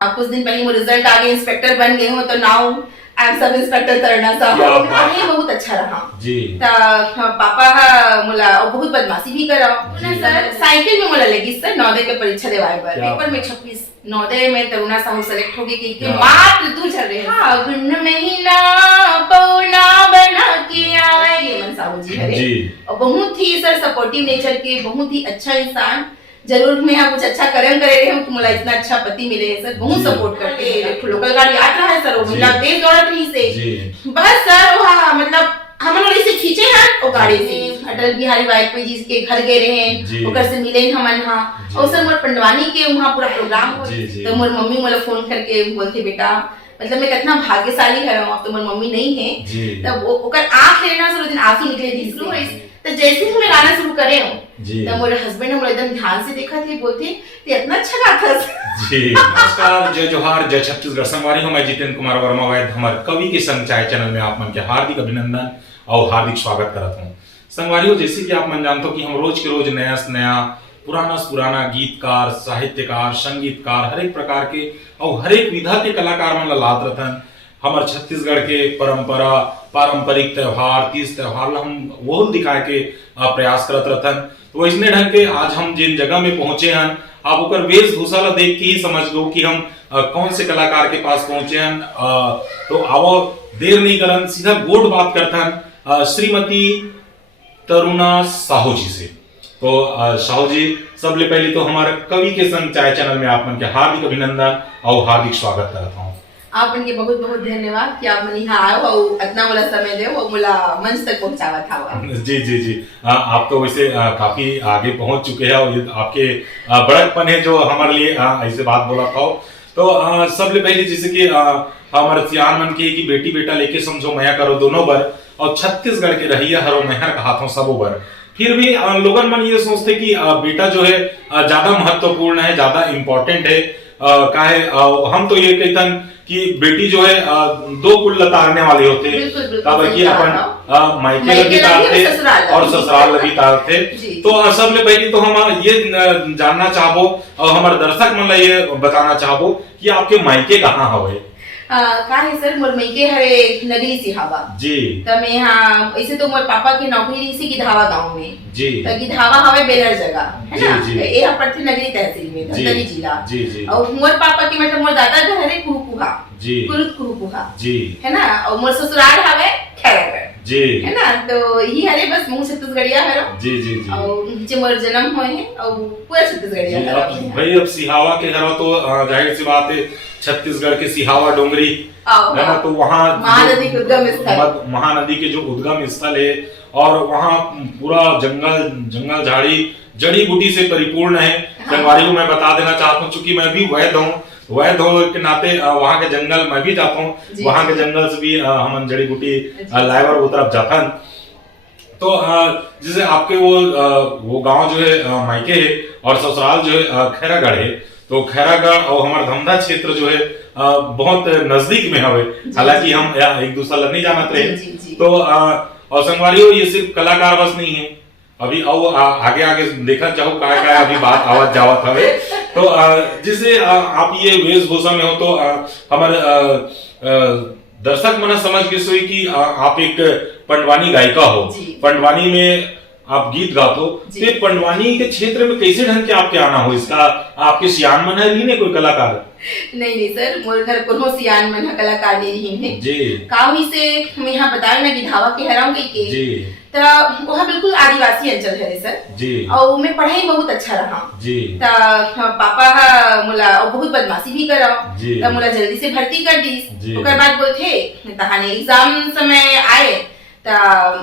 कुछ दिन पहले वो रिजल्ट आ गए, इंस्पेक्टर बन गए हो, तो now I am sub inspector Tarna साहब हे बहुत अच्छा रहा जी पापा हा मुला और बहुत बदमाशी भी करा ना सर। साइकिल में मुला लगी सर नवोदय के परीक्षा देवाए पर पेपर में 26 नवोदय में तरुणा साहू सेलेक्ट हो गई कि मात्र तू चल रहे फागुन महीना पौना बना के आए मन साहू जी हरे और बहुत ही सर सपोर्टिव नेचर के, बहुत ही अच्छा इंसान। जरूर मैं यहाँ कुछ अच्छा कर्म करे रहे हूँ कि मुला इतना अच्छा पति मिले सर, बहुत सपोर्ट करते हैं। लोकल गाड़ी आता है सर, वो मिला तेज दौड़त रही से बस सर वहाँ मतलब हम लोग इसे खींचे हैं वो गाड़ी से अटल बिहारी वाजपेयी जी के घर गए रहे ओकर से मिले हमन हाँ और सर मोर पंडवानी के वहाँ पूरा प्रोग्राम हो तो मोर मम्मी मोला फोन करके बोलते बेटा मतलब मैं कितना भाग्यशाली है अब तो मोर मम्मी नहीं है तब ओकर आंख लेना सर दिन आंसू निकले थी तो जैसे ही मैं गाना शुरू करे तो मेरे हस्बैंड ने एकदम ध्यान से देखा थे, बोलते इतना अच्छा गाता जी। नमस्कार, जय जोहार, जय छत्तीसगढ़। संगवारी हूं मैं जितेंद्र कुमार वर्मा वैद हमारे कवि के संग चाय चैनल में आप मन के हार्दिक अभिनंदन और हार्दिक स्वागत करता हूं। संगवारी जैसे कि आप मन जानते हो कि हम रोज के रोज नया से नया पुराना से पुराना गीतकार, साहित्यकार, संगीतकार, हर एक प्रकार के और हर एक विधा के कलाकार मन लात रहथन। हमारे छत्तीसगढ़ के परंपरा पारंपरिक त्योहार तीज त्योहार हम वो दिखाए के प्रयास करत रहथन। तो इसने ढंग के आज हम जिन जगह में पहुंचे हैं आप ओकर वेशभूषा ला देख के ही समझ गो कि हम कौन से कलाकार के पास पहुंचे हैं। तो आवो देर नहीं करन सीधा गोट बात करथन श्रीमती तरुणा साहू जी से। तो साहू जी सबले पहले तो हमारे कवि के संग चाय चैनल में आप मन के हार्दिक अभिनंदन और हार्दिक स्वागत करता हूँ। आप मन के बहुत बहुत धन्यवाद कि आप मन यहाँ आए हो और इतना वाला समय दे और मुला मंच तक पहुँचावा था। जी जी जी आप तो वैसे काफी आगे पहुंच चुके हैं और आपके बड़कपन है जो हमारे लिए ऐसे बात बोला था। तो सबले पहले जैसे कि हमारे सियान मन के कि बेटी बेटा लेके समझो मया करो दोनों बर और छत्तीसगढ़ के रहिया हरो मेहर कहा था सबो बर। फिर भी लोगन मन ये सोचते कि बेटा जो है ज्यादा महत्वपूर्ण है, ज्यादा इम्पोर्टेंट है। काहे हम तो ये कहतन कि बेटी जो है दो कुल लतारने वाले होते कि अपन मायके लगी तारते और ससुराल लगी तारते। तो सबले पहले तो हम ये जानना चाहबो और हमारे दर्शक मन ला ये बताना चाहबो कि आपके मायके कहाँ हवे। काहे सर मोर मायके हरे नगरी सिहावा जी। तो मैं यहाँ ऐसे तो मोर पापा की नौकरी रही सी गिधावा गांव में जी। तो गिधावा हवे बेलर जगह है ना ये पड़ती नगरी तहसील में धमतरी जिला जी जी। और मोर पापा की मतलब मोर दादा घर हरे कुरुकुहा जी कुरुकुहा जी है ना और मोर ससुराल हवे खैरागढ़ जी है ना। तो यही हरे बस मुंह छत्तीसगढ़िया हरो जी जी जी और नीचे मोर जन्म हुए हैं और पूरा छत्तीसगढ़िया हरो भाई। अब सिहावा के हरो तो जाहिर सी बात है छत्तीसगढ़ के सिहावा डोंगरी है ना। तो वहाँ महानदी के उद्गम स्थल, महानदी के जो उद्गम स्थल है और वहाँ पूरा जंगल झाड़ी जड़ी बूटी से परिपूर्ण है। संगवारी को मैं बता देना चाहता हूँ चूंकि मैं भी वैद हो के नाते वहाँ के जंगल मैं भी जाता हूँ। वहाँ के जंगल से भी हम जड़ी बूटी लाइवर वो तरफ जाता है। तो जैसे आपके वो गांव जो है मायके है और ससुराल जो है खैरागढ़ है। तो खैरागढ़ और हमारा धमधा क्षेत्र जो है बहुत नजदीक में हवे। हालांकि हम एक दूसरा नहीं जानते रहे। तो और संगवारी ये सिर्फ कलाकार बस नहीं है, अभी आगे आगे देखा चाहो क्या अभी बात आवाज जावत हवे। तो जिसे आप ये वेशभूषा में हो तो हमारे दर्शक मना समझ के सोई कि आप एक पंडवानी गायिका हो, पंडवानी में आप गीत गाते हो। तो पंडवानी के क्षेत्र में कैसे ढंग के आपके आना हो, इसका आपके सियान मन है नहीं कोई कलाकार? नहीं सर मोर घर कोनो सियान मन कलाकार नहीं है जी। कावी से मैं यहाँ बताया ना गिधावा के हराऊं के जी तो वहाँ बिल्कुल आदिवासी अंचल है सर जी। और मैं पढ़ाई बहुत अच्छा रहा जी। तो पापा मुला और बहुत बदमाशी भी करा तो मुला जल्दी से भर्ती कर दी। ओकर बाद बोलते तहाने एग्जाम समय आए तो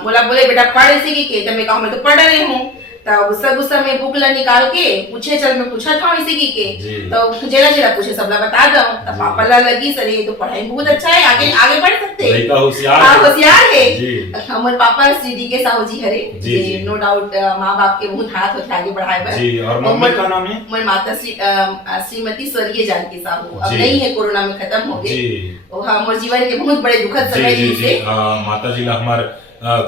बोला बोले बेटा पढ़ इसी के तो मैं कहूँ मैं तो पढ़ रही हूँ। तो सब में बुक ला निकाल के पूछे चल मैं पूछा था इसी की के तो जेला पूछे सबला बता दो। तो पापा ला लगी सर ये तो पढ़ाई बहुत अच्छा है, आगे आगे बढ़ सकते हैं, होशियार है। हमारे पापा सीडी के साहू जी हरे जी नो डाउट माँ बाप के बहुत हाथ होते आगे बढ़ाए जी। और मम्मी का नाम है मेरी माता श्रीमती स्वर्गीय जानकी साहू, अब नहीं है कोरोना में खत्म हो गए। हमारे जीवन के बहुत बड़े दुखद समय माता जी हमारे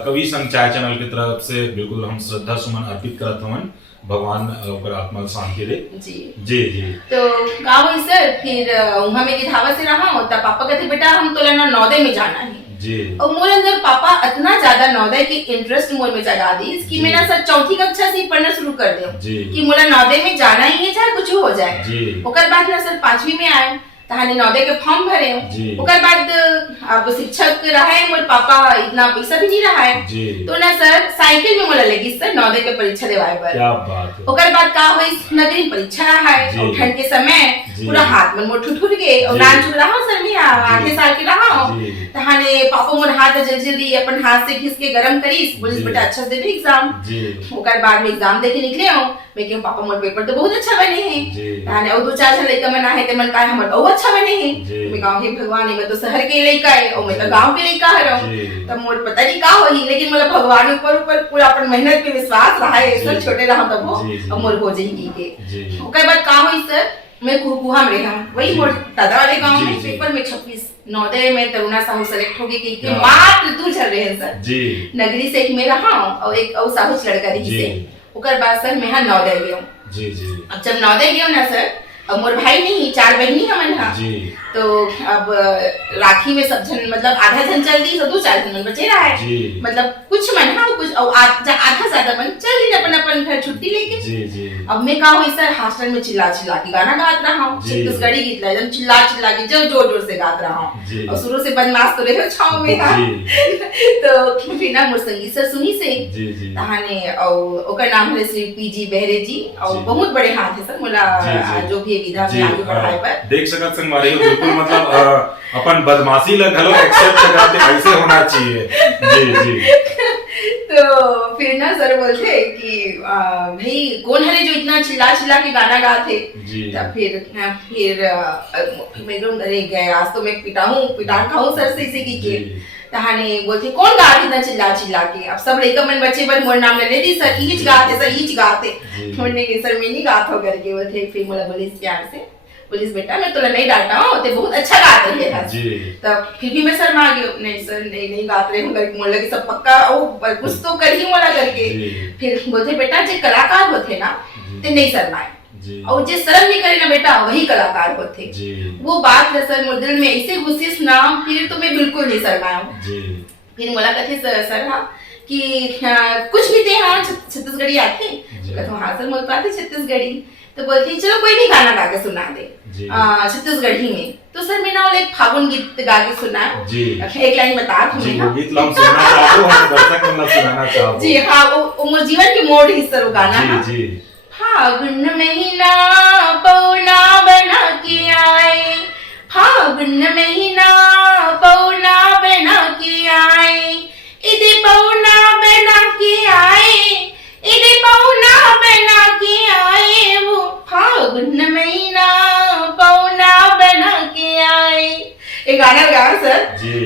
कवि संग चाय चैनल की तरफ से बिल्कुल हम श्रद्धा सुमन अर्पित करत हवन भगवान ओकर आत्मा शांति दे। जी जी जी। तो का हुई सर, फिर वहां में धावा से रहा हूँ तब पापा कहते बेटा हम तो लेना नवोदय में जाना है जी। और मोर अंदर पापा इतना ज्यादा नवोदय की इंटरेस्ट मोर में जगा दी कि मेरा सर चौथी कक्षा से ही पढ़ना शुरू कर दे कि मोला नवोदय में जाना ही है चाहे कुछ हो जाए। ओकर बाद ना सर 5वीं में आए तहाने नवोदय के फॉर्म भरे ओकर बाद अब शिक्षक रहे मोर पापा इतना पैसा भी नहीं रहा है तो ना सर साइकिल में मोला लगी सर नवोदय के परीक्षा देवाए पर। क्या बात है। ओकर बाद का होई नगरीय परीक्षा रहा है और ठंड के समय पूरा हाथ मन मोर ठुठुर गए और नान चुक रहा सर मैं 8 साल की रहा तहाने पापा मोर हाथ जल्दी अपन हाथ से घिस के गरम करीस बोलिस बेटा अच्छा से दे एग्जाम। ओकर बाद में एग्जाम देके निकले हूं मैं के पापा मोर पेपर तो बहुत अच्छा बने हैं तहाने और 2-4 जन लइका मन आहे ते मन काय हमर बहुत अच्छा बने हैं। मैं गांव के भगवान मैं तो शहर के लइका है और मैं तो गांव के लइका हरौ तब मोर पता नहीं का होई लेकिन मतलब भगवान ऊपर पूरा अपन मेहनत पे विश्वास रहा है सर छोटे रहा तब वो मोर हो जाएगी के। ओकर बाद का होई सर मैं कुकुहा में रहा वही मोर दादा वाले गांव में पेपर में 26 नवोदय में तरुणा साहू सेलेक्ट हो गई कि मात्र 2 चल रहे हैं सर जी। नगरी से एक में रहा और एक और साहू लड़का रही से ओकर बाद सर मैं नवोदय गयो जी जी। अब जब नवोदय गयो ना सर अब मोर भाई नहीं 4 बहनी हमन हा तो अब राखी में सब जन मतलब आधा जन चल दी तो 2-4 जन बचे रहा है मतलब कुछ मन हा कुछ और आधा ज्यादा मन चल दी अपन अपन घर छुट्टी लेके जी जी। अब मैं का हुई सर हॉस्टल में चिल्ला के गाना गात रहा हूँ छत्तीसगढ़ी गीत ला एकदम चिल्ला के जोर से गात रहा हूँ और शुरू से बदमाश तो रहे छाव में हा तो फिर ना मोर संगीत सर सुनी से तहाने और ओकर नाम है श्री पीजी बहरे जी और बहुत बड़े हाथ है सर मोला जो भी विधा में आगे बढ़ाए पर देख सकत संगवारी बिल्कुल मतलब अपन बदमाशी ला घलो एक्सेप्ट करते ऐसे होना चाहिए जी जी। तो फिर ना सर बोलते कि भाई कौन है जो इतना चिल्ला के गाना गाते तब फिर मैं एकदम अरे गए आज तो मैं पिटान खाऊं सर से इसे की के तहाने बोलते कौन गा इतना चिल्ला के अब सब लड़का मन बच्चे पर मोर नाम ले दी सर ईच गाते छोड़ने के सर मैं नहीं गात हो करके बोलते फिर मोला बोली प्यार से पुलिस बेटा मैं तोला नहीं डांटा हूं ते बहुत अच्छा गाते है जी। तब फिर भी मैं शर्मा गई नहीं सर नहीं गात रहे हूं करके मोला के सब पक्का ओ कुछ तो कर ही मोला करके फिर बोलते बेटा जे कलाकार होते ना ते नहीं शर्माए और जे शर्म नहीं करे ना बेटा वही कलाकार होते वो बात है सर मोर दिल में ऐसे घुसिस ना फिर तो मैं बिल्कुल नहीं शर्माया फिर मोला कहते सर हाँ कि कुछ भी थे हाँ छत्तीसगढ़ी आते कहते हाँ सर मोल पाते छत्तीसगढ़ी तो बोलती चलो कोई भी गाना गा के सुना दे छत्तीसगढ़ी में तो सर मैंने वो एक फागुन गीत गा के सुना एक लाइन बता जी हाँ वो जीवन की मोड़ ही सर वो गाना फागुन महीना पौना बना के आए फागुन महीना पौना बना के आए इधे पौना बना के आए इधे पौना बना के आए वो फागुन महीना पौना बना के आए ये गाना गा सर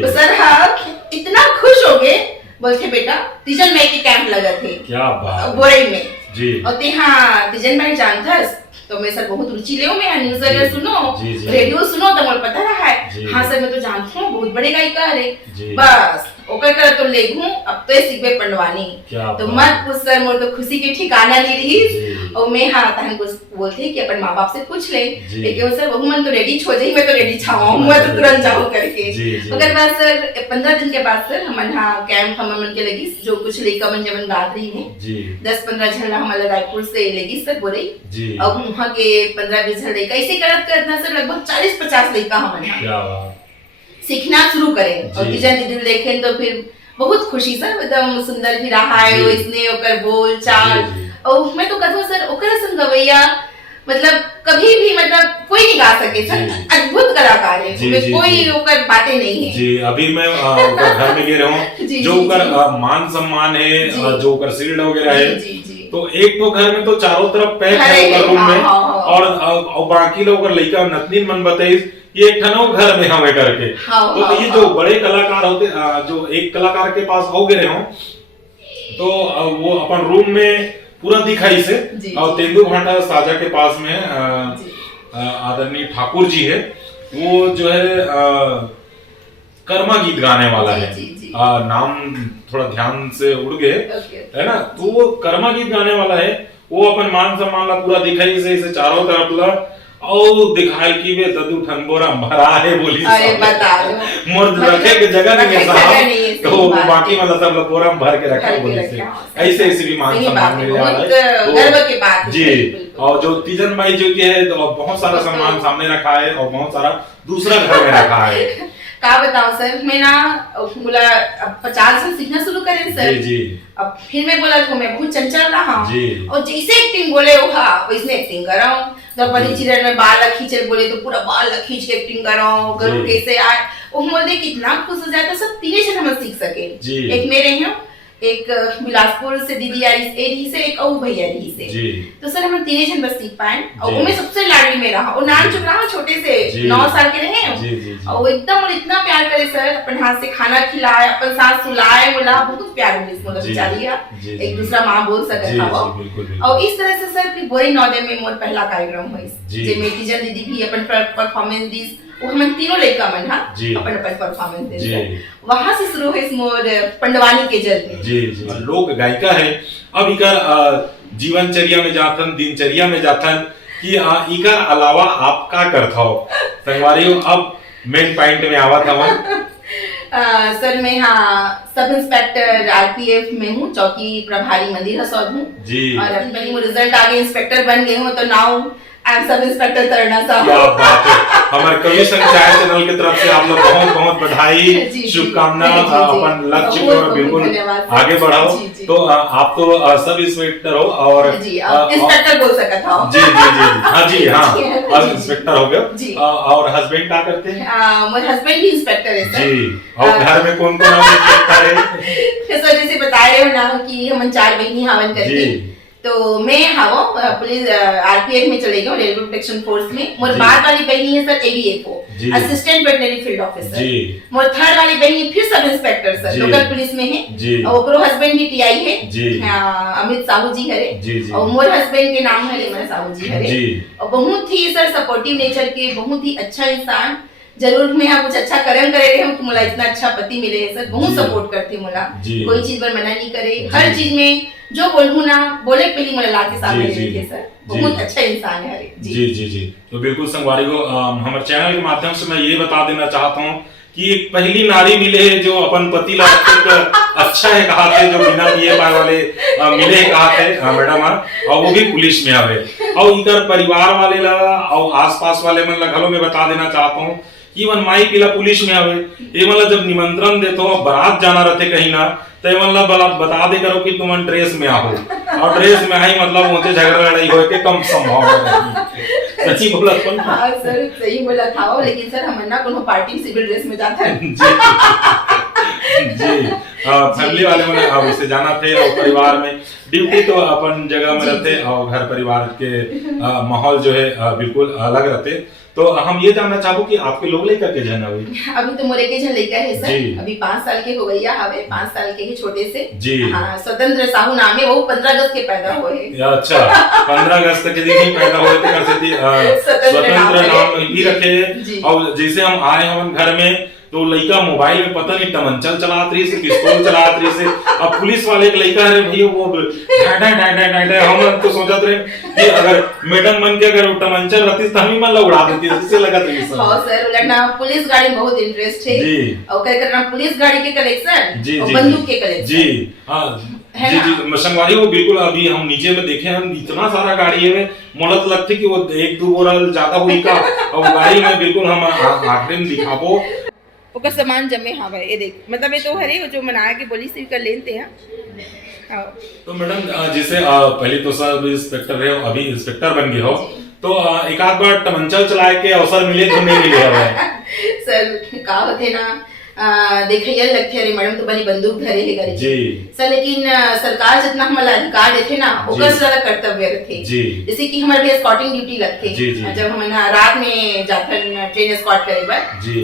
तो सर हाँ इतना खुश हो गए बोलते बेटा तिजन में के कैंप लगा थे क्या बात बोरई में जी और ते हाँ तिजन में जानथस तो मैं सर बहुत रुचि ले मैं न्यूज़ अगर सुनो रेडियो सुनो तो मुझे पता रहा है हाँ सर मैं तो जानती हूँ बहुत बड़े गायिका है बस ओकर कर तो ले घूं अब तो सीखबे पंडवानी तो मत पूछ सर मोर तो खुशी के ठिकाना नहीं रही और मैं हाँ तहन कुछ बोलते कि अपन माँ बाप से पूछ ले लेकिन सर बहु मन तो रेडी छो जाई मैं तो रेडी छाऊं मैं तो तुरंत जाऊं करके अगर बाद सर 15 दिन के बाद सर हमन हाँ कैंप हमन के लगी जो कुछ लइका मन जमन गात रही है 10-15 जन हमारे रायपुर से लगी सर बोरई और वहां के 15-20 जन लइका ऐसे करत सर लगभग 40-50 लइका हमन सीखना शुरू करें और किचन दिल देखें तो फिर बहुत खुशी सर एकदम सुंदर भी रहा है वो इसने ओकर बोल चाल और मैं तो कहूं सर ओकर संग गवैया मतलब कभी भी मतलब कोई नहीं गा सके सर अद्भुत कलाकार है कोई ओकर बातें नहीं है जी। अभी मैं घर में गए हूं जो ओकर मान सम्मान है जो ओकर शील्ड वगैरह है तो एक तो घर में तो चारों तरफ पैक है ओकर रूम में और बाकी लोग लइका नतनी मन बताइस ये एक ठनो घर में हमें करके तो ये जो बड़े कलाकार होते जो एक कलाकार के पास हो गए हो तो वो अपन रूम में पूरा दिखाई से और तेंदु भाटा साजा के पास में आदरणीय ठाकुर जी है वो जो है कर्मा गीत गाने वाला है नाम थोड़ा ध्यान से उड़ गए है ना तो वो कर्मा गीत गाने वाला है वो अपन मान सम्मान ला पूरा दिखाई से चारों तरफ ला और दिखाई की वे तदु ठनबोरा भरा है बोली अरे बता लो मुर्द रखे के जगह नहीं है साहब, तो बाकी मतलब सब लोग पूरा भर के रखा बोली से ऐसे ऐसे भी मान सम्मान मिलने वाला है। गर्व की बात जी। और जो तीजन बाई जो की है तो बहुत सारा सम्मान सामने रखा है और बहुत सारा दूसरा घर में रखा है। का बताओ सर, मैं ना बोला अब 50 साल सीखना शुरू करें सर। जी जी। अब फिर मैं बोला तो मैं बहुत चंचल रहा जी। और जैसे एक्टिंग बोले वो हाँ वैसे एक्टिंग कर रहा हूँ। द्रौपदी चिरण में बाल खींचे बोले तो पूरा बाल खींच के एक्टिंग कर रहा हूँ। गरुड़ कैसे आए वो बोलते कितना खुश हो जाता, सब तीनों से हम सीख सके। एक मेरे हैं, एक बिलासपुर से दीदी आ रही से, एक और भैया रही से। तो सर हम तीनों जन बस सीख पाए और वो मैं सबसे लाडली में रहा और नाम चुप रहा छोटे से 9 साल के रहे और वो एकदम इतना प्यार करे सर, अपन हाथ से खाना खिलाए, अपन साथ सुलाए, बोला बहुत प्यार मिली मतलब बेचारी एक दूसरा माँ बोल सकते था वो। और इस तरह से सर की बोरी 9 में मोर पहला कार्यक्रम हुई जे में तीजन दीदी भी अपन परफॉर्मेंस दी, वो हम तीनों लड़का मन हां अपन अपन परफॉर्मेंस दे, वहां से शुरू है मोर पंडवानी के जर्नी। जी जी। लोक गायिका है। अब इकर जीवनचर्या में जाथन, दिनचर्या में जाथन कि इकर अलावा आप का करत हो संगवारी। अब मेन पॉइंट में आवत हवन सर मैं हाँ सब इंस्पेक्टर आरपीएफ में हूँ, चौकी प्रभारी मंदिर हसौद हूँ और अभी मैंने रिजल्ट आगे इंस्पेक्टर बन गए हूँ तो now I am sub inspector Tarna साहब। क्या बात है। हमारे कवि संचार चैनल की तरफ से आप लोग बहुत बहुत बधाई, शुभकामना। अपन लक्ष्य को बिल्कुल आगे बढ़ाओ। तो आप तो सब इंस्पेक्टर हो और इंस्पेक्टर बोल सकता था। जी जी जी हाँ जी हाँ अब इंस्पेक्टर हो गए। और हस्बैंड क्या करते हैं? मेरे हस्बैंड भी इंस्पेक्टर है सर। जी। और घर में कौन कौन इंस्पेक्टर है? सर जैसे बता रहे हो ना कि हम 4 बहनी हवन करती, तो मैं हवो पुलिस आरपीएफ में चले गई रेलवे प्रोटेक्शन फोर्स में। मोर बाद वाली बहनी है sir AVFO assistant veterinary field officer. मोर थर्ड वाली बहनी फिर sub inspector sir local police में है और ओकरो हस्बैंड भी टीआई है अमित साहू जी हरे और मोर हस्बैंड के नाम है लेमन साहू जी हरे और बहुत ही सर सपोर्टिव नेचर के, बहुत ही अच्छा इंसान। जरूर मैं कुछ अच्छा कर्म करे रहे हूँ कि मुला इतना अच्छा पति मिले है सर, बहुत सपोर्ट करते मुला, कोई चीज पर मना नहीं करे, हर चीज में जो बोलूं ना बोले पहली मुला ला के सामने रखे सर, बहुत अच्छा इंसान है। जी जी जी। तो बिल्कुल संगवारी को हमारे चैनल के माध्यम से मैं ये बता देना चाहता हूँ कि एक पहली नारी मिले है जो अपन पति ला अच्छा है कहा थे, जो बिना पिए पाए वाले मिले है कहा थे मैडम और वो भी पुलिस में आवे और इधर परिवार वाले ला और आसपास वाले मन ला घरों में बता देना चाहता हूँ इवन माई पिला पुलिस में आवे ये मतलब जब निमंत्रण देते हो बारात जाना रहते कहीं ना तो ये मतलब बता दे करो कि तुम ड्रेस में आओ और ड्रेस में आई मतलब मुझे झगड़ा लड़ाई हो के कम संभव है। सही बोला तुम? हाँ सर सही बोला था, लेकिन सर हम ना कोनो पार्टी सिविल ड्रेस में जाता है। जी फैमिली वाले मैंने अब उसे जाना थे और परिवार में ड्यूटी तो अपन जगह में रहते और घर परिवार के माहौल जो है बिल्कुल अलग रहते। तो हम ये जानना चाहूँ कि आपके लोग लेकर के जन हुई? अभी तो मोरे के जन लेकर है सर, अभी 5 साल के हो गया हवे, 5 साल के ही छोटे से जी हाँ स्वतंत्र साहू नाम है, वो 15 अगस्त के पैदा हुए। अच्छा 15 अगस्त के दिन ही पैदा हुए थे, स्वतंत्र नाम भी रखे। और जैसे हम आए हम घर में तो लड़का मोबाइल में पता नहीं टमंचल चलात रही से पिस्तौल चलात रही से। अब पुलिस वाले एक लड़का है भैया वो हम तो सोचत रहे कि अगर मैडम बन के अगर टमंचल रहती तो हम ही मन उड़ा देती इससे लगा था ये सब। हां सर उलटना पुलिस गाड़ी में बहुत इंटरेस्ट है जी और क्या करना पुलिस गाड़ी के कलेक्शन और बंदूक के कलेक्शन जी हां जी जी संगवारी वो बिल्कुल अभी हम नीचे में देखे हम इतना सारा गाड़ी है मोलत लगती कि वो 1-2 बोरा ज्यादा हुई का और गाड़ी में बिल्कुल हम आखिर में दिखाबो ओकर सामान जमे हाँ भाई ये देख मतलब ये तो हरे जो मनाया के पुलिस कर लेते हैं। तो मैडम जैसे पहले तो सब इंस्पेक्टर रहे हो अभी इंस्पेक्टर बन गए हो तो एक आध बार टमंचल चलाए के अवसर मिले तो नहीं मिले हमें? सर का होते ना देखिए लगते अरे मैडम तो बनी बंदूक धरे है करे जी सर, लेकिन सरकार जितना हमारा अधिकार देते ना ओकर सारा कर्तव्य रखे जी। जैसे कि हमारे भी स्कॉटिंग ड्यूटी लगते जब हम ना रात में जाथन ट्रेन स्कॉट करे बार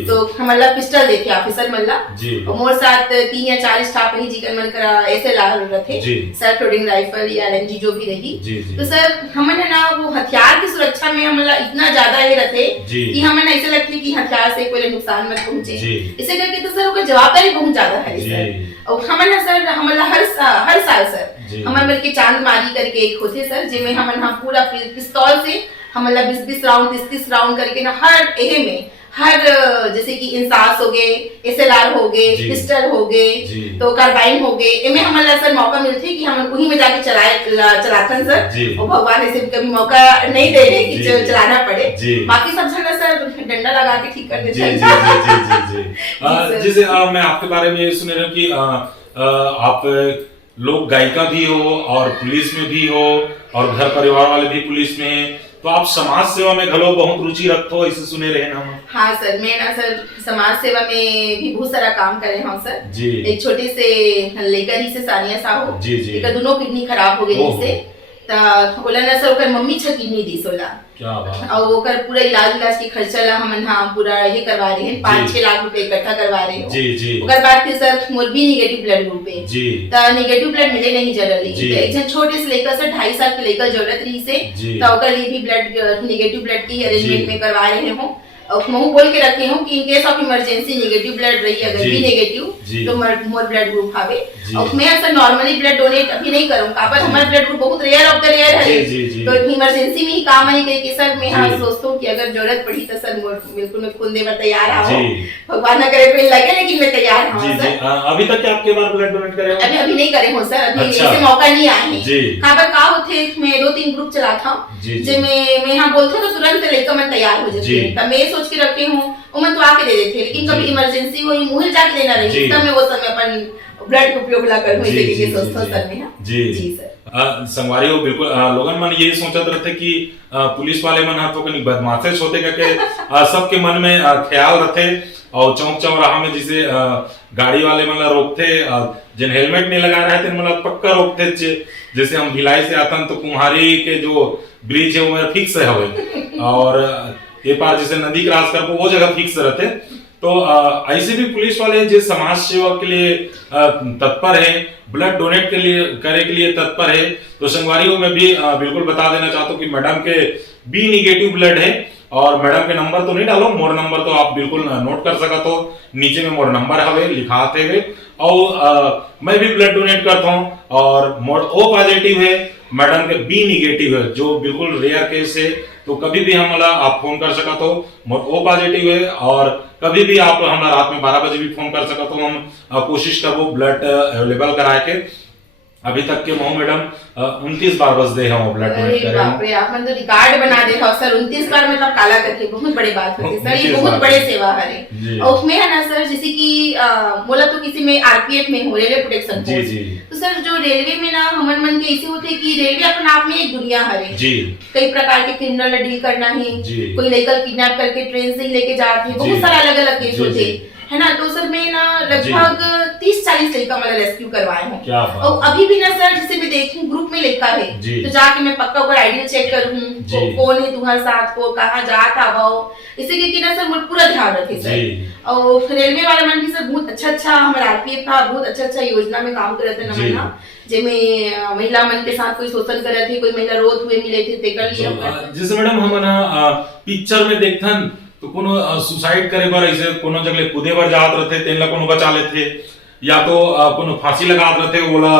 तो हमारा पिस्टल देखे ऑफिसर मल्ला और मोर साथ 3 या 4 स्टाफ ही जीकर मन करा ऐसे लाल रखे सेल्फ लोडिंग राइफल या एलएमजी जो भी रही। तो सर हमने ना वो हथियार की सुरक्षा में हमारा इतना ज्यादा ये रहते कि हमें ऐसे लगते कि हथियार से कोई नुकसान मत पहुंचे, इसे करके के तो सर ओकर जवाबदारी बहुत ज्यादा है जी। सर। और हमन ना सर हमला हर साल सर जी। हमन मिल के चांदमारी करके एक होते सर जिसमें हमन हम पूरा पिस्तौल से हमला 20-20 राउंड 30-30 राउंड करके ना हर एहे में हर जैसे कि इंसास हो गए, एसएलआर हो गए, जी। पिस्टल हो गए, जी। तो कार्बाइन हो गए, इनमें हमला सर मौका मिलते कि हम उन्हीं में जाके चलाथन सर। जी। और भगवान ऐसे भी कभी मौका नहीं दे रहे कि जी। चलाना पड़े। जी। बाकी सब झंडा सर डंडा लगा के ठीक कर जी देते जी हैं। जी जी जी जी जैसे मैं आपके बारे में ये सुन रहा हूँ कि आप लोक गायिका भी हो और पुलिस में भी हो और घर परिवार वाले भी पुलिस में हैं, तो आप समाज सेवा में घलो बहुत रुचि रखते हो, इसे सुने रहे ना हम। हाँ सर, मैं ना सर समाज सेवा में भी बहुत सारा काम करे हूँ सर। जी। एक छोटे से लेकर ही से सानिया साहू जी जी। एक दोनों किडनी खराब हो गई ओहो। से त बोला ना सर ओकर मम्मी 6 किडनी दी सोला क्या बात। और ओकर पूरा इलाज के खर्चा ला हमन हाँ पूरा ये करवा रहे हैं 5-6 लाख रुपए इकट्ठा करवा रहे हो। जी जी। ओकर बाद फिर सर मोर भी नेगेटिव ब्लड ग्रुप है जी। त नेगेटिव ब्लड मिले नहीं जनरली जी। एक जन छोटे से लेकर सर 2.5 साल के लेकर जरूरत रही से जी। त ओकर लिए भी ब्लड नेगेटिव ब्लड की जी। अरेंजमेंट में करवा रहे हो। और मैं बोल के रखे हूँ कि in case of emergency negative blood रही अगर जी। भी नेगेटिव जी। तो मोर ब्लड ग्रुप आवे। जी। और मैं अक्सर नॉर्मली ब्लड डोनेट अभी नहीं करूँ काबर हमारा ब्लड ग्रुप बहुत रेयर ऑफ द रेयर जी, है जी, जी। तो इमरजेंसी में ही काम आई कह के सर मैं हाँ जी। सोचता हूँ कि अगर जरूरत पड़ी तो सर बिल्कुल मैं खून देवर तैयार आओ। जी। भगवान ना करे कोई लगे लेकिन मैं तैयार हूँ जी जी। सर। अभी तक क्या आपके बार ब्लड डोनेट करे हो? अभी नहीं करे हो सर, अभी अच्छा। ऐसे मौका नहीं आए हैं। जी। काबर का होते मैं 2-3 ग्रुप चलाता हूँ जी, जी। जे मैं यहाँ बोलते तो तुरंत लेकर मैं तैयार हो जाती जी। हूँ तब मैं सोच के रखे हूँ वो मैं तो आके दे देते लेकिन जी। कभी इमरजेंसी हुई मुझे जाके देना जी। रही तब मैं वो समय अपन ब्लड का उपयोग ला करूँ जी, इसे जी, के सोचता हूँ जी, सर में हाँ। जी। जी सर। संगवारी हो बिल्कुल लोगन मन ये सोचत रहते कि पुलिस वाले मन हा तो कनी बदमाशिश होते करके सबके मन में ख्याल रहते और चौक चौराहा में जिसे गाड़ी वाले मन ला रोकते जिन हेलमेट नहीं लगा रहे थे मन ला पक्का रोकते जैसे हम भिलाई से आतन तो कुम्हारी के जो ब्रिज है वो मेरा फिक्स है हवे और ये पार जैसे नदी क्रॉस कर वो जगह फिक्स रहते तो ऐसे भी पुलिस वाले जो समाज सेवा के लिए तत्पर है ब्लड डोनेट के लिए करे के लिए तत्पर है तो संगवारियों में भी बिल्कुल बता देना चाहता हूँ कि मैडम के बी निगेटिव ब्लड है और मैडम के नंबर तो नहीं डालो मोर नंबर तो आप बिल्कुल नोट कर सका तो नीचे में मोर नंबर हवे लिखाते हुए और मैं भी ब्लड डोनेट करता हूँ और मोर ओ पॉजिटिव है मैडम के बी निगेटिव है जो बिल्कुल रेयर केस है तो कभी भी हमारा आप फोन कर सका तो मोर ओ पॉजिटिव है और कभी भी आप हमारा रात में 12 बजे भी फोन कर सका तो हम कोशिश करबो ब्लड अवेलेबल कराए के अभी तक के मोह मैडम 29 बार बस दे हम ब्लड डोनेट करे बाप रे आप तो रिकॉर्ड बना दे हो सर 29 बार मतलब काला करके बहुत बड़ी बात होती है सर ये 29 बहुत बार। बड़े सेवा है और उसमें है ना सर जैसे कि बोला तो किसी में आरपीएफ में हो रेलवे प्रोटेक्शन जी फोर्स जी तो सर जो रेलवे में ना हमन मन के ऐसे होते कि रेलवे अपने आप में एक दुनिया है जी कई प्रकार के क्रिमिनल डील करना है जी। कोई लेकर किडनैप करके ट्रेन से ही लेके जाते हैं जी। बहुत सारा अलग अलग केस जी, होते जी। है ना तो सर मैं ना लगभग 30-40 लड़का मतलब रेस्क्यू करवाए हूँ क्या बात। और अभी भी ना सर जैसे मैं देखूं ग्रुप में लिखा है जी। तो जाके मैं पक्का ऊपर आइडियल चेक जी। करूँ कौन है तुम्हारे साथ को कहाँ जाता वो इसे क्योंकि ना सर मुझे पूरा ध्यान रखे जी। सर और रेलवे वाला मन की सर बहुत अच्छा हमारा आरपीएफ था बहुत अच्छा योजना में काम करते थे जी। ना जेमे महिला मन के साथ कोई शोषण करे थे कोई महिला रोत हुए मिले थे ते कर लिया जैसे मैडम हम ना पिक्चर में देखथन तो कोनो सुसाइड करे बर ऐसे कोनो जगले कूदे बर जात रहते तेन ला कोनो बचा लेते या तो कोनो फांसी लगात रहते बोला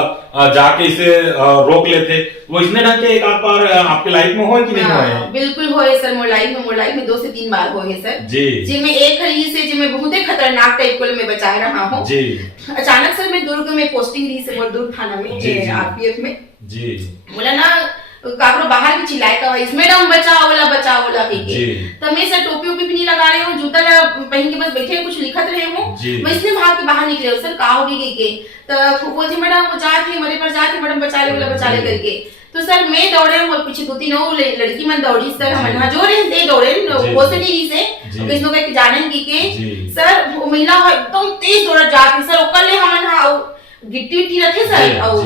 जाके इसे रोक लेते वो इसने ढंग के एक आध बार आपके लाइफ में होए कि नहीं होए? बिल्कुल होए सर मोर लाइफ में 2 से 3 बार होए सर जी जी मैं एक हरी से जी मैं बहुत ही खतरनाक टाइप को मैं बचा रहा हूँ जी अचानक सर मैं दुर्ग में पोस्टिंग रही से मोर दुर्ग थाना में जी, जी। आरपीएफ में जी बोला ना काकरो बाहर भी चिल्लाए का इस मैडम बचाओ बोला जी। के तब मैं सर टोपी भी नहीं लगा रहे हूँ जूता पहन के बस बैठे कुछ लिखत रहे हूँ जी। मैं इसलिए भाग के बाहर निकले सर का होगी के तो बोलती मैडम वो जाके मेरे पर जाके मैडम बचा ले करके तो सर मैं दौड़े और पीछे 2-3 और लड़की मन दौड़ी सर हम ना जो रहे दे दौड़े वो से नहीं से किसनो के जाने की के सर वो महिला एकदम तेज दौड़ जाके सर ओकर ले हमन हां गिट्टी रखे सर और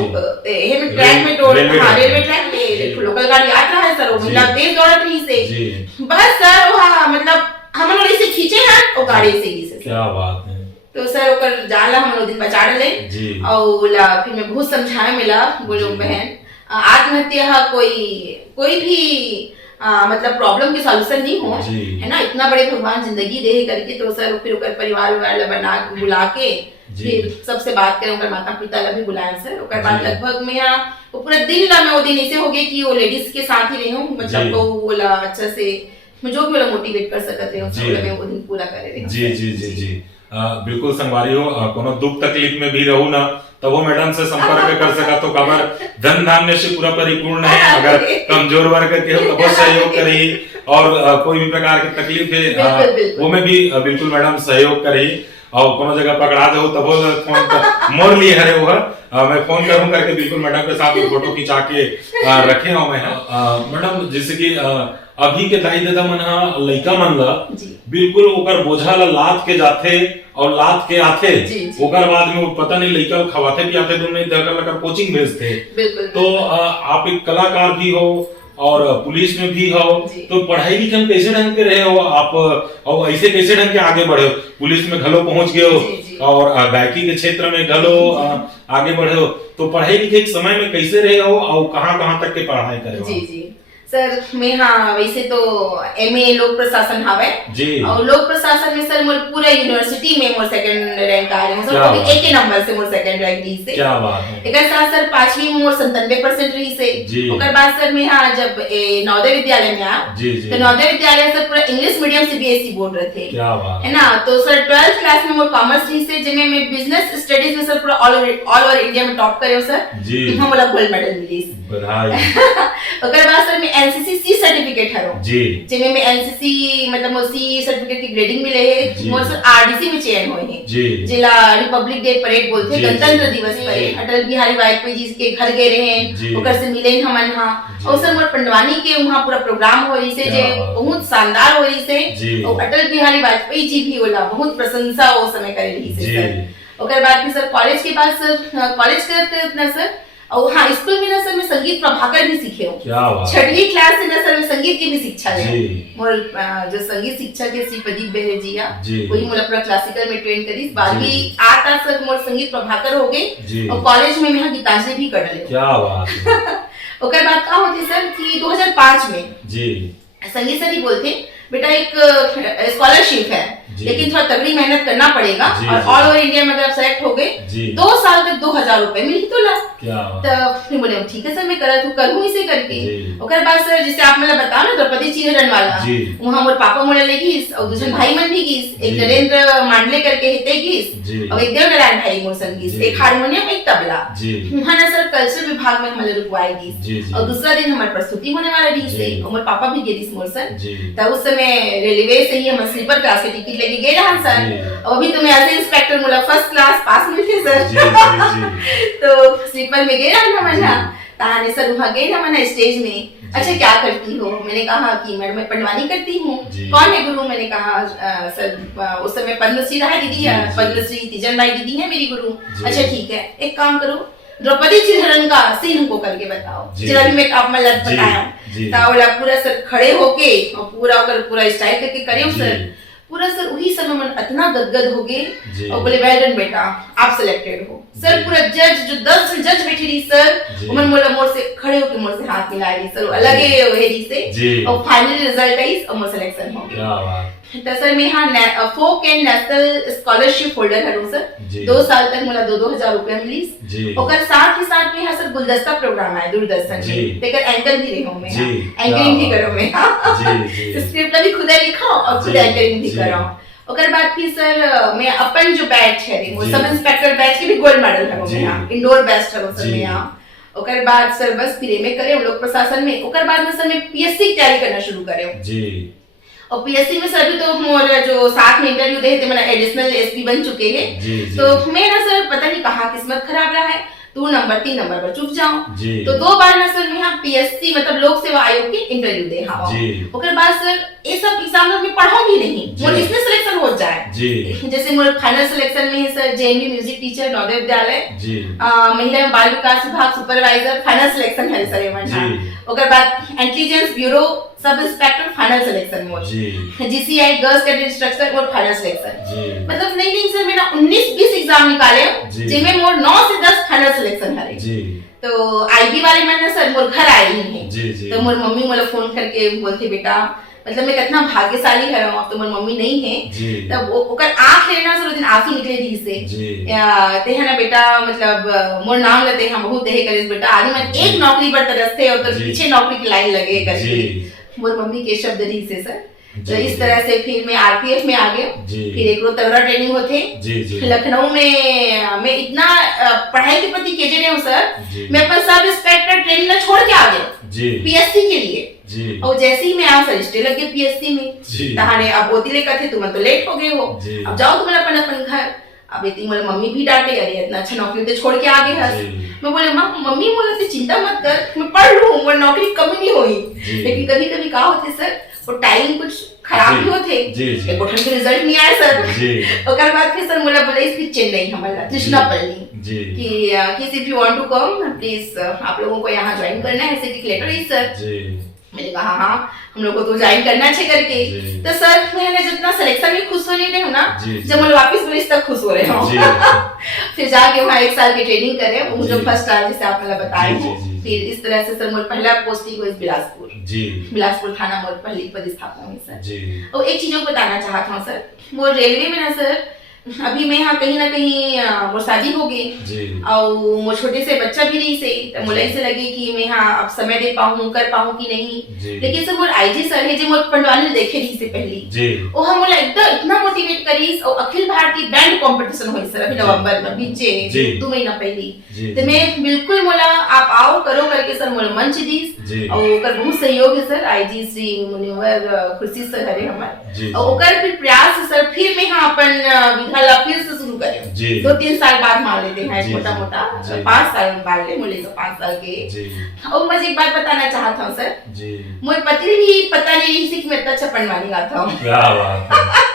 हेम ट्रैक में दौड़ हां रेलवे ट्रैक में लोकल गाड़ी आ रहा है सर वो महिला तेज दौड़त रही से बस सर वहां मतलब हमन और इसे खींचे हैं और गाड़ी से ही से क्या बात है तो सर ओकर जाला हम दिन बचा ले और फिर मैं बहुत समझाए मिला बोलो बहन आत्महत्या कोई भी मतलब प्रॉब्लम के सॉल्यूशन नहीं हो, जी। है ना। इतना बड़े भगवान जिंदगी दे करके तो सर फिर ओकर परिवार वाला बना बुला के जी। फिर सबसे बात करें, ओकर माता पिता ला भी बुलाए सर। ओकर बाद जी। लगभग में यहाँ वो पूरा दिन ला मैं वो दिन ऐसे हो गए कि वो लेडीज के साथ ही रही हूँ, जी। मतलब को बोला अच्छा से मैं जो भी बोला मोटिवेट कर सकते हो जी। मैं वो दिन पूरा करे रही हूँ। जी जी जी जी बिल्कुल संगवारी हो, कोनो दुख तकलीफ में भी रहू ना तो वो मैडम से संपर्क कर सका तो खबर धन धान्य से पूरा परिपूर्ण है। अगर कमजोर वर्ग के हो तो बहुत सहयोग करी, और कोई भी प्रकार की तकलीफ है वो में भी बिल्कुल मैडम सहयोग करी। और कोनो जगह पकड़ा दो तब फोन मोर लिए हरे वो मैं फोन करूं करके बिल्कुल मैडम के साथ फोटो खिंचा के रखे हो मैं। मैडम जैसे कि अभी के दाई दादा मन हा लइका मन ला बिल्कुल ओकर बोझा ला लाद के जाथे और लाद के आथे, ओकर बाद में वो पता नहीं लइका खवाथे भी आथे दोनों नहीं कोचिंग भेजते। तो आप एक कलाकार भी हो और पुलिस में भी हो, तो पढ़ाई लिखाई कैसे ढंग के रहे हो आप, और ऐसे कैसे ढंग के आगे बढ़े हो? पुलिस में घलो पहुंच गए हो और गायकी के क्षेत्र में घलो आगे बढ़े हो, तो पढ़ाई लिखाई के समय में कैसे रहे हो और कहाँ तक के पढ़ाई करे हो? जी जी सर मैं हाँ वैसे तो एमए लोक प्रशासन हावे जी, और लोक प्रशासन में सर मोर पूरा यूनिवर्सिटी में मोर सेकंड रैंक आ रहे हैं सर, कभी एक ही नंबर से मोर सेकंड रैंक रही से। क्या बात है। एक साथ सर 5वीं में मोर 97% रही से। ओकर बाद सर मैं हाँ जब नवोदय विद्यालय में आ तो नवोदय विद्यालय सर पूरा इंग्लिश मीडियम सीबीएसई बोर्ड रहे, क्या बात है ना। तो सर 12th क्लास में मोर कॉमर्स रही से, जिसमें मैं बिजनेस स्टडीज में सर पूरा ऑल ओवर इंडिया में टॉप करे सर जी, हम मोला गोल्ड मेडल मिली। बधाई। ओकर बाद सर मैं एनसीसी सी सर्टिफिकेट हरो जी, जिसमें मैं एनसीसी मतलब मोर सी सर्टिफिकेट की ग्रेडिंग मिले है। मोर सर आरडीसी में चयन हुए हैं जी, जिला रिपब्लिक डे परेड बोलते हैं, गणतंत्र दिवस पर अटल बिहारी वाजपेयी जी के घर गए रहे, ओकर से मिले हमन हां। और सर मोर पंडवानी के वहां पूरा प्रोग्राम हो रही से जे बहुत शानदार हो रही से, और अटल बिहारी वाजपेयी जी भी होला बहुत प्रशंसा वो समय करे रही से सर। ओकर बाद में सर कॉलेज के बाद सर कॉलेज करते इतना सर, और हाँ स्कूल में ना सर मैं संगीत प्रभाकर भी सीखे हूँ। 6वीं क्लास से ना सर मैं संगीत की भी शिक्षा ले मोर जो संगीत शिक्षा के श्री प्रदीप बेहरे जी वही मोला पूरा क्लासिकल में ट्रेन करी। 12वीं आता सर मोर संगीत प्रभाकर हो गई, और कॉलेज में मैं गीतांजलि भी कर ले। क्या बात। ओकर बाद का होती सर कि 2005 में जी संगीत सर ही बोलते बेटा एक स्कॉलरशिप है लेकिन थोड़ा तगड़ी मेहनत करना पड़ेगा, और ऑल ओवर इंडिया में अगर आप सेलेक्ट हो गए 2 साल तक 2000 रुपए मिली तो ला। तो बोले ठीक है सर मैं करूँ इसे करके। ओकर बाद सर जैसे आप मतलब बताओ ना द्रौपदी चिरहरण वाला वहाँ मोर पापा मोड़े ले गीस, और दूसरे भाई मन भी गीस, एक नरेंद्र मांडले करके हिते गीस, और एक देवनारायण भाई मोर संग गीस, एक हारमोनियम एक तबला। वहाँ ना सर कल्चर विभाग में हमारे रुकवाए गीस, और दूसरा दिन हमारी प्रस्तुति होने वाला रही से, और मोर पापा भी गेलिस मोर सर। तो उस समय रेलवे से ही हम स्लीपर क्लास के टिकट लेके गए रहा सर, और अभी तो मैं एज इंस्पेक्टर मोला फर्स्ट क्लास पास मिलते सर। तो स्लीपर में गए रहा मजा ताने सर वहाँ गए ना मना स्टेज में। अच्छा क्या करती हो? मैंने कहा कि मैडम मैं पंडवानी करती हूँ। कौन है गुरु? मैंने कहा सर उस समय पद्मश्री राय दीदी है, पद्मश्री तीजन राय दीदी है मेरी गुरु। अच्छा ठीक है एक काम करो द्रौपदी चिरहरण का सीन हमको करके बताओ, जरा भी मैं आप मतलब बताया तावला पूरा सर खड़े होके और पूरा स्टाइल करके करे सर पूरा सर वही समय मन इतना गदगद हो गए, और बोले वेल डन बेटा आप सिलेक्टेड हो सर। पूरा जज जो 10 जज बैठी रही सर उमन मोर से खड़े होके मोर से हाथ मिला रही सर, अलग है हेरी से, और फाइनली रिजल्ट आई और मोर सिलेक्शन हो गया। तो सर मैं यहाँ फोक एंड नेशनल स्कॉलरशिप होल्डर हूँ सर। 2 साल तक मोला 2-2 हजार मिली। और साथ ही साथ में यहाँ सर गुलदस्ता प्रोग्राम है दूरदर्शन में, तेकर एंकर भी रही हूँ मैं, एंकरिंग भी करो मैं, स्क्रिप्ट भी खुद लिखा और खुद एंकरिंग भी करो। ओकर बाद फिर सर मैं अपन जो बैच है वो सब इंस्पेक्टर बैच के भी गोल्ड मेडल है मैं यहाँ, इंडोर बेस्ट है सर मैं यहाँ। ओकर बाद सर बस फिर में करे लोक प्रशासन में। ओकर बाद में सर मैं पीएससी की तैयारी करना शुरू करे, और पीएससी में सर भी तो मोर जो साथ में इंटरव्यू दे थे मेरा एडिशनल एसपी बन चुके हैं। तो मेरा सर पता नहीं कहाँ किस्मत खराब रहा है, 2 नंबर 3 नंबर पर चुप जाओ। तो 2 बार ना सर मैं यहाँ पीएससी मतलब लोक सेवा आयोग के इंटरव्यू दे हाँ। ओकर बाद सर ये सब एग्जाम में पढ़ा भी नहीं, मोर इसमें सिलेक्शन हो जाए। जैसे मोर फाइनल सिलेक्शन में है sir JNV music teacher Navodaya Vidyalaya महिला एवं बाल विकास विभाग सुपरवाइजर फाइनल सिलेक्शन है सर एवं। ओकर बाद intelligence bureau sub inspector final selection मोर, जीसीआई गर्ल्स कैडेट इंस्ट्रक्टर और फाइनल सिलेक्शन। मतलब नहीं सर मेरा 19-20 एग्जाम निकाले जिनमें मोर 9 से 10 फाइनल सिलेक्शन हरे। तो आईबी वाले मैंने सर मोर घर आई है जी जी तो मोर मम्मी मोला फोन करके बोलते बेटा मतलब मैं कितना भाग्यशाली है अब तो मोर मम्मी नहीं है जी तब ओकर आंख लेना सर दिन आंसू निकले दी से जी ते है ना बेटा मतलब मोर नाम लेते हम बहुत देहे करेस बेटा आदि मैं एक नौकरी पर तरसते और तो जी। पीछे नौकरी की लाइन लगे करके जी मोर मम्मी के शब्द रही से सर तो जी, इस तरह से फिर मैं आरपीएफ में आ गया जी फिर एक रोज तगड़ा ट्रेनिंग होते जी जी लखनऊ में मैं इतना पढ़ाई के प्रति केजे रही हूँ सर जी मैं अपन सब इंस्पेक्टर ट्रेनिंग में छोड़ के आ गया जी पीएससी के लिए जी और जैसे ही मैं आया सर स्टे लग गए पीएससी में जी तहाने अब बोती ले कहते तुम तो लेट हो गए हो जी अब जाओ तुम अपन अपन घर अब इतनी मेरी मम्मी भी डांटे अरे इतना अच्छा नौकरी तो छोड़ के आ गए हस जी मैं बोले माँ मम्मी बोले तो चिंता मत कर मैं पढ़ लूँ वो नौकरी कमी नहीं हुई जी। लेकिन कभी कभी कहा होते सर वो टाइम कुछ खराब भी होते जी जी एक उठन के रिजल्ट नहीं आया सर जी ओकर बाद फिर सर मोला बोले इसकी चेन्नई हमारा कृष्णा पल्ली जी कि if you want to come please आप लोगों को यहाँ ज्वाइन करना है ऐसे लेटर है सर जी मैंने कहा हाँ हम लोग को तो ज्वाइन करना चाहिए करके जी। तो सर मैंने जितना सिलेक्शन में खुश हो रही हूँ ना जी, जी। जब मैं वापस पुलिस तक खुश हो रहे जी। हूँ फिर जाके वहाँ 1 साल की ट्रेनिंग करे वो जो जी। फर्स्ट स्टार जिसे आप मतलब बताए जी, हैं जी, जी। फिर इस तरह से सर मोर पहला पोस्टिंग हुई बिलासपुर जी थाना मोर पहली पदस्थापना हुई सर जी और एक चीज को बताना चाहता हूँ सर वो रेलवे में ना सर अभी मैं यहाँ कहीं ना कहीं मोर शादी हो गई जी और वो छोटे से बच्चा भी नहीं से तो मुझे ऐसे लगे कि मैं यहाँ अब समय दे पाऊँ कर पाऊँ कि नहीं जी लेकिन सर मोर आईजी सर है जो मोर पंडवानी देखे रही से पहली जी वो हम मोला एकदम इतना मोटिवेट करी और अखिल भारतीय बैंड कंपटीशन हुई सर अभी जी। नवंबर में बीचे जी। 2 महीना पहले जी तो मैं बिल्कुल मोला आप आओ करो करके सर मोला मंच दी जी और ओकर बहुत सहयोग है सर आईजी श्री मुनिवर खुर्शी सर हरे हमार जी और ओकर फिर प्रयास है सर फिर मैं यहाँ अपन विद्यालय फिर से शुरू करे जी 2-3 साल बाद मान लेते हैं जी, मोटा मोटा जी। 5 साल बाद ले मुझे तो 5 साल के जी और मुझे एक बात बताना चाहता हूँ सर जी मुझे पति भी पता नहीं थी कि मैं इतना अच्छा पढ़वाने गाता हूँ क्या बात है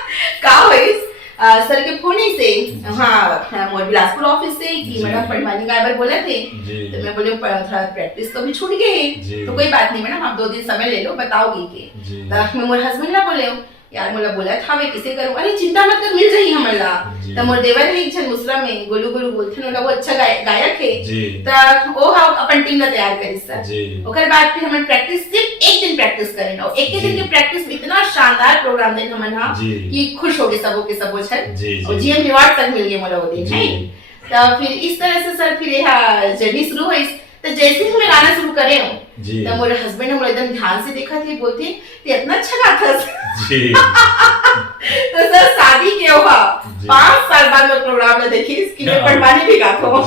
का हुई सर के फोन ही से हाँ मोर बिलासपुर ऑफिस से कि जी। मैडम पढ़वाने गायबर बोले थे जी तो मैं बोले थोड़ा प्रैक्टिस तो भी छूट गए जी। तो कोई बात नहीं मैडम आप 2 दिन समय ले लो बताओगी के जी तो मैं मोर हस्बैंड ना बोले यार मोला बोला था मैं किसे करूं अरे चिंता मत कर मिल जाही हमला जी। तो मोर देवर है एक जन मुसरा में गोलू गोलू बोलथे ना वो अच्छा गायक है जी तो वो हम अपन टीम ला तैयार करी सर जी ओकर बाद फिर हमन प्रैक्टिस सिर्फ एक दिन प्रैक्टिस करें और एक दिन जी। के प्रैक्टिस में इतना शानदार प्रोग्राम देन हमन हां जी कि खुश हो गए सबो के सबो छन जी और जी जीएम रिवार्ड तक मिल गए मोला वो दिन जी। नहीं तो फिर इस तरह से सर फिर यह जर्नी शुरू हुई तो जैसे ही मैं गाना शुरू करे हूं जी तो मेरे हस्बैंड ने मुझे एकदम ध्यान से देखा थे बोलते ये इतना अच्छा गाता है जी तो सर शादी के हुआ जी। 5 साल बाद मैं प्रोग्राम में देखी इसकी मैं पढ़वाने भी गाता हूँ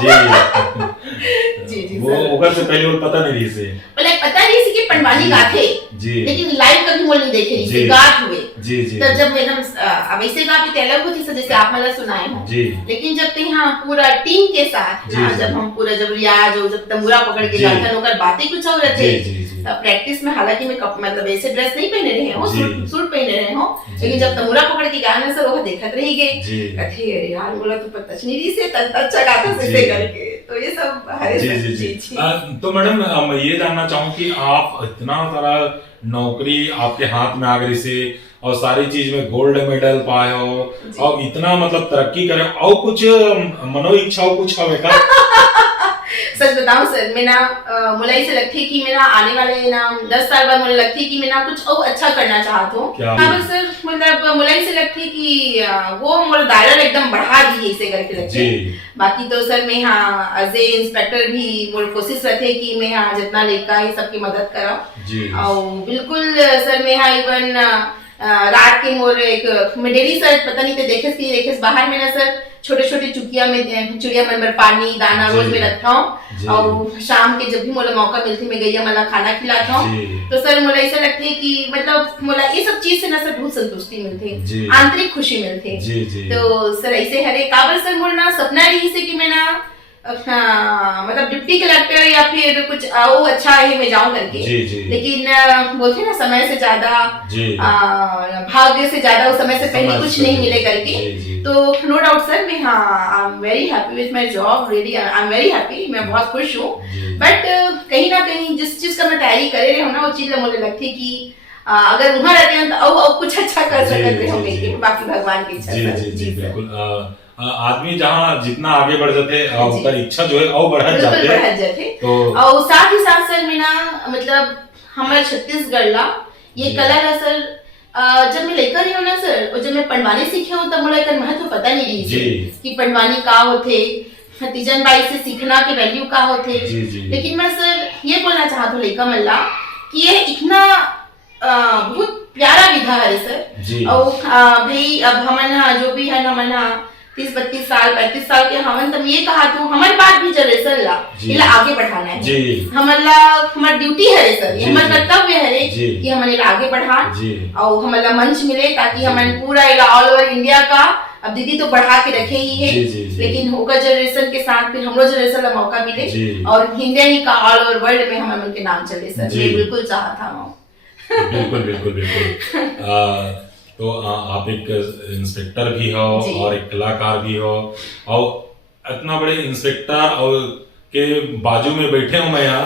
जी जी वो सर ओकर से पहले वो पता नहीं रही से बोले पता नहीं इसकी पढ़वानी गाते जी लेकिन लाइव कभी मोल नहीं देखे जी। रही गात हुए जी जी तब जब एकदम अब ऐसे गा के अलग होती सर जैसे आप मतलब सुनाए हो जी लेकिन जब ते यहाँ पूरा टीम के साथ जी, ना जी। जब हम पूरा जब रियाज हो जब तंबूरा पकड़ के जी। गाते हैं ओकर बातें कुछ और रहते जी जी जी तब प्रैक्टिस में हालांकि मैं मतलब ऐसे ड्रेस नहीं पहने रहे हो जी। सूट पहने रहे हो जी। लेकिन जब तंबूरा पकड़ के गाना सर वो देखत रही गए जी कहते अरे यार बोला तो पता नहीं रही से अच्छा गाता जी। से करके तो ये सब हरे जी जी जी तो मैडम मैं ये जानना चाहूँ कि आप इतना सारा नौकरी आपके हाथ में आ गई से और सारी चीज में गोल्ड मेडल पाए हो जी। और इतना मतलब तरक्की करे और कुछ मनो इच्छाओं कुछ हवे का सच बताऊं सर मैं ना मुझे ऐसे लगती है कि मेरा आने वाले ना 10 साल बाद मुझे लगती है कि मैं ना कुछ और अच्छा करना चाहता हूँ क्या? हाँ बस सर मतलब मुझे ऐसे लगती है कि वो मेरा दायरा एकदम बढ़ा दी ऐसे करके लगती जी है बाकी तो सर मैं यहाँ एज ए इंस्पेक्टर भी मोर कोशिश रहती है कि मैं यहाँ जितना लेका है सबकी मदद करा जी और बिल्कुल सर मैं यहाँ इवन रात के मोर एक मैं डेली सर पता नहीं देखे बाहर में ना सर छोटे छोटे चुकिया में चिड़िया मन पानी दाना जी। रोज में रखता जी। हूँ और शाम के जब भी मोला मौका मिलती मैं गैया मला खाना खिलाता हूँ जी तो सर मोला ऐसा लगता है कि मतलब मोला ये सब चीज से ना सर बहुत संतुष्टि मिलती जी। है आंतरिक खुशी मिलती है जी जी तो सर ऐसे हरे काबर सर मोर ना सपना रही से कि मैं ना मतलब डिप्टी कलेक्टर या फिर कुछ वो अच्छा है मैं जाऊं करके जी जी लेकिन बोलते ना समय से ज्यादा जी भाग्य से ज्यादा उस समय से पहले समझ कुछ सकते नहीं हैं। मिले करके जी, जी। तो नो डाउट सर मैं I am very happy with my job really I am very happy मैं बहुत खुश हूँ जी। बट कहीं ना कहीं जिस चीज का मैं तैयारी करे रही हूँ ना वो चीज मुझे लगती है कि अगर वहाँ रहते हैं तो और कुछ अच्छा कर जी, सकते जी, हम जी। लेके बाकी भगवान की इच्छा जी सर। जी जी सर। बिल्कुल आदमी जहाँ जितना आगे बढ़ जाते जी। उनका इच्छा जो है और बढ़त बिल्कुल जाते बढ़त जाते तो और साथ ही साथ सर में ना मतलब हमारे छत्तीसगढ़ ला ये जी। कला ला सर जब मैं लेकर रही हूँ ना सर और जब मैं पंडवानी सीखी हूँ तब मुझे महत्व पता नहीं रही जी। कि पंडवानी का होते तीजन बाई से सीखना के वैल्यू का होते जी जी लेकिन मैं सर ये बोलना चाहता हूँ लेका मल्ला कि ये इतना बहुत प्यारा विधा है सर जी और भाई अब हमन जो भी है हमन 30-32 साल 35 साल के हमन तब ये कहा तो हमारे बात भी जनरेशन ला जी। इला आगे बढ़ाना है जी हमला हमार ड्यूटी है रे सर जी, ये हमार जी। कर्तव्य है रे जी। कि हमन इला आगे बढ़ान जी और हमला मंच मिले ताकि जी। हमन पूरा इला ऑल ओवर इंडिया का अब दीदी तो बढ़ा के रखे ही है जी, जी, जी। लेकिन होकर जनरेशन के साथ फिर हमरो जनरेशन ला मौका मिले जी। और हिंदी ही का ऑल ओवर वर्ल्ड में हमन के नाम चले सर जी। मैं बिल्कुल चाहता हूँ बिल्कुल बिल्कुल बिल्कुल तो आप एक इंस्पेक्टर भी हो जी। और एक कलाकार भी हो और इतना बड़े इंस्पेक्टर और के बाजू में बैठे हूँ मैं यहाँ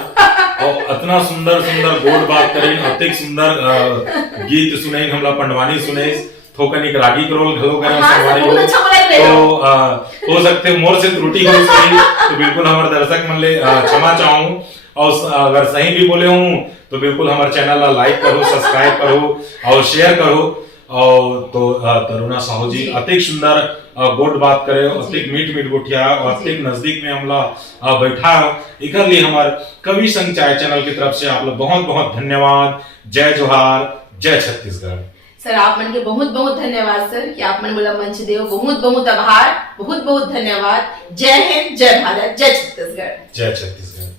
और इतना सुंदर सुंदर गोड बात करें अतिक सुंदर गीत सुने हमला पंडवानी सुने थोकन एक रागी करोल घलो करे हाँ सर बहुत अच्छा बोला रे तो हो सकते मोर से त्रुटि हो सही तो बिल्कुल हमारे दर्शक मन ले क्षमा चाहूँ और अगर सही भी बोले हूँ तो बिल्कुल हमारे चैनल ला लाइक करो सब्सक्राइब करो और शेयर करो और तो तरुणा साहू जी जी। अतिक सुंदर गोड बात करे जी। अतिक मीठ मीठ गोठिया और जी। अतिक नजदीक में हमला बैठा इकर लिए हमारे कवि संग चाय चैनल की तरफ से आप लोग बहुत बहुत धन्यवाद जय जोहार जय छत्तीसगढ़ सर आप मन के बहुत बहुत धन्यवाद सर कि आप मन बोला मंच देव बहुत बहुत आभार बहुत बहुत धन्यवाद जय हिंद जय भारत जय छत्तीसगढ़ जय छत्तीसगढ़।